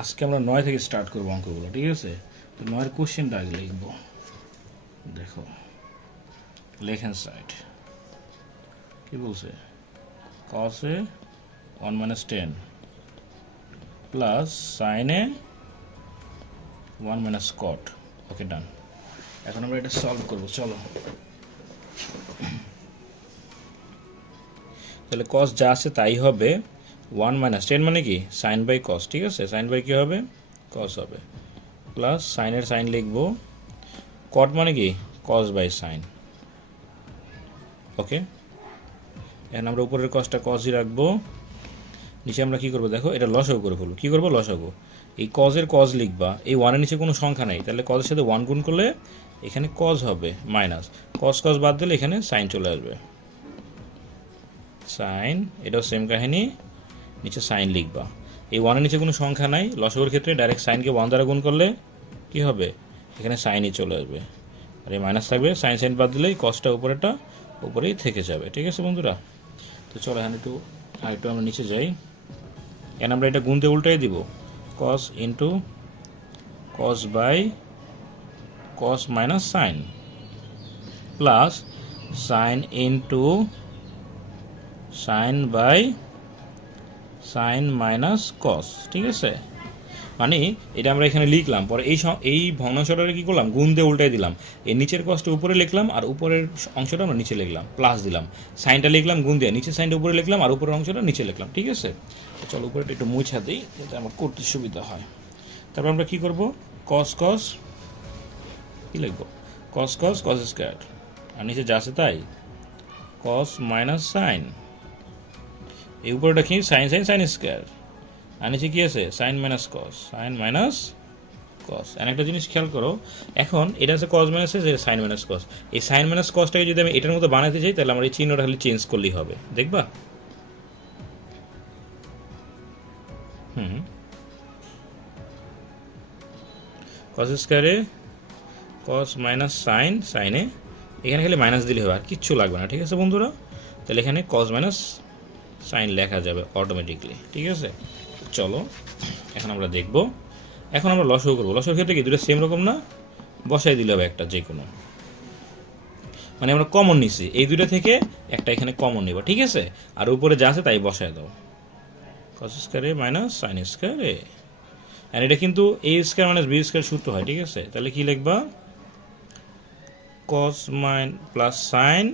আজকে আমরা 9 থেকে স্টার্ট করব অঙ্কগুলো, ঠিক আছে? তো 9 এর কোশ্চেনটা আগে লিখব। দেখো, লেফট হ্যান্ড সাইড কি বলছে, cos এ 1 - 10 প্লাস sin এ 1 - cot। ওকে, ডান। এখন আমরা এটা সলভ করব, চলো। তাহলে cos যা আছে তাই হবে, 1 - 10 মানে কি sin বাই cos, ঠিক আছে? sin বাই কি হবে, cos হবে, প্লাস sin এর সাইন লিখব, cot মানে কি cos বাই sin। ওকে, এখন আমরা উপরের cosটা cos ই রাখবো, নিচে আমরা কি করব দেখো, এটা লসাগু করে ফেলবো। কি করব, লসাগু। এই cos এর cos লিখবা, এই 1 এর নিচে কোনো সংখ্যা নাই, তাহলে cos এর সাথে 1 গুণ করলে এখানে cos হবে, মাইনাস cos cos বাদ দিলে এখানে sin চলে আসবে, sin। এটাও সেম কাহিনী, নিচে sin লিখবা। এই 1 এর নিচে কোনো সংখ্যা নাই, লসাগুর ক্ষেত্রে ডাইরেক্ট সাইনকে 1 দ্বারা গুণ করলে কি হবে, এখানে সাইনই চলে আসবে, আর এই মাইনাস থাকবে, সাইন সাইন বাদ দিলেই কসটা উপরেটা উপরেই থেকে যাবে, ঠিক আছে বন্ধুরা? তো চলো এখানে আরেকটু আমরা নিচে যাই। কেন আমরা এটা গুণতে উল্টাই দিব, cos into cos by cos minus sine, plus sine into sine by sine minus cos, ঠিক আছে? মানে এটা আমরা এখানে লিখলাম, পরে এই ভগ্নাংশটা কি করলাম, গুণ দিয়ে উল্টাই দিলাম। এই নিচের কষ্টটা উপরে লিখলাম আর উপরের অংশটা আমরা নিচে লিখলাম, প্লাস দিলাম। সাইনটা লিখলাম গুণ দিয়ে, নিচের সাইনটা উপরে লিখলাম আর উপরের অংশটা নিচে লিখলাম, ঠিক আছে? চলো উপরেটা একটু মুছা দিই যাতে আমার করতে সুবিধা হয়। তারপর আমরা কি করব, cos cos কি লিখবো, cos cos cos স্কয়ার, আর নিচে যা আছে তাই, cos মাইনাস সাইন। এই উপরেটা কি সাইন সাইন সাইন স্কয়ার, আর নিচে কি আছে sine minus cos, sine minus cos. আর একটা জিনিস খেয়াল করো, এখন এটা আছে cos minus sine minus cos, এই সাইন মাইনাস কসটাকে যদি আমি এটার মতো বানাতে চাই তাহলে আমার এই চিহ্নটা খালি চেঞ্জ করলেই হবে, দেখবা? কস স্কয়ারে কস মাইনাস সাইন, সাইনে এখানে খালি মাইনাস দিলে হবে, আর কিচ্ছু লাগবে না, ঠিক আছে বন্ধুরা? তাহলে এখানে কস মাইনাস সাইন লেখা যাবে অটোমেটিকলি, ঠিক আছে? চলো এখন আমরা দেখব, এখন আমরা লসাগু করবো। লসাগুর ক্ষেত্রে কি দুটো সেম রকম না, বসাই দিলে হবে একটা যে কোনো, মানে আমরা কমন নিছি, এই দুটো থেকে একটা এখানে কমন নিব, ঠিক আছে? আর উপরে যা আছে তাই বসায় দাও, cos স্কয়ার এ মাইনাস সাইন স্কয়ার এ। আর এটা কিন্তু a square minus b square সূত্র হয়, ঠিক আছে? তাহলে কি লিখবা, cos plus sign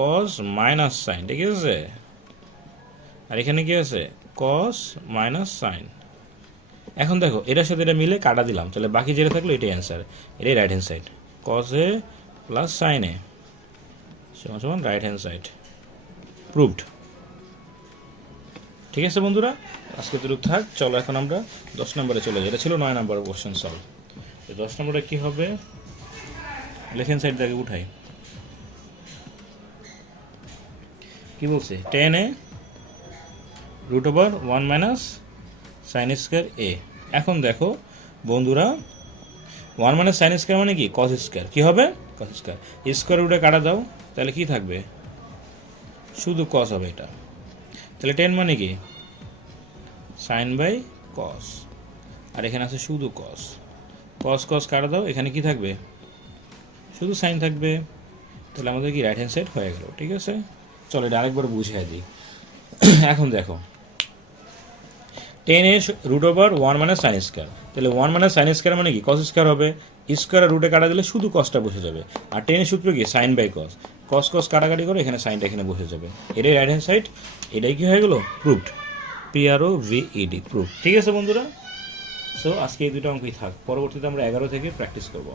cos minus sign, ঠিক আছে? আর এখানে কি আছে, cos মাইনাস সাইন। এখন দেখো এটার সাথে এটা মিলে কাটা দিলাম, তাহলে বাকি যেটা থাকলো এটাই অ্যান্সার, এটাই রাইট হ্যান্ড সাইড। cos এ প্লাস সাইন এ সমান সমান রাইট হ্যান্ড সাইড, প্রুভড। ঠিক আছে বন্ধুরা, আজকে তো থাক। চলো এখন আমরা 10 নম্বরে চলে যাই, এটা ছিল 9 নম্বর কোশ্চেন সলভ। 10 নম্বরে কি হবে, লেফট হ্যান্ড সাইড থেকে উঠাই। কি বলছে, 10 এ √1 মাইনাস সাইন স্কয়ার এ। এখন দেখো বন্ধুরা, 1 মাইনাস সাইন স্কয়ার মানে কি কস স্কয়ার, কি হবে কস স্কয়ার, স্কয়ার রুটে কাটা দাও, তাহলে কি থাকবে, শুধু কস হবে এটা। তাহলে 10 মানে কি সাইন বাই কস, আর এখানে আছে শুধু কস, কস কস কাটা দাও, এখানে কি থাকবে, শুধু সাইন থাকবে। তাহলে আমাদের কি রাইট হ্যান্ড সাইড হয়ে গেল, ঠিক আছে? চলো এটা আরেকবার বুঝিয়ে দিই। এখন দেখো 10 এ √1 মাইনাস সাইন স্কয়ার, তাহলে 1 মাইনাস সাইন স্কয়ার মানে কি কস স্কয়ার হবে, স্কয়ার রুটে কাটা দিলে শুধু কসটা বসে যাবে। আর 10 এর সূত্র কি সাইন বাই কস, কস কস কাটাকাটি করে এখানে সাইনটা এখানে বসে যাবে, এটাই রাইট হ্যান্ড সাইড। এটাই কি হয়ে গেল, প্রুভড, PROVED, প্রুভ। ঠিক আছে বন্ধুরা, সো আজকে এই দুটো অঙ্কই থাক, পরবর্তীতে আমরা 11 থেকে প্র্যাকটিস করব।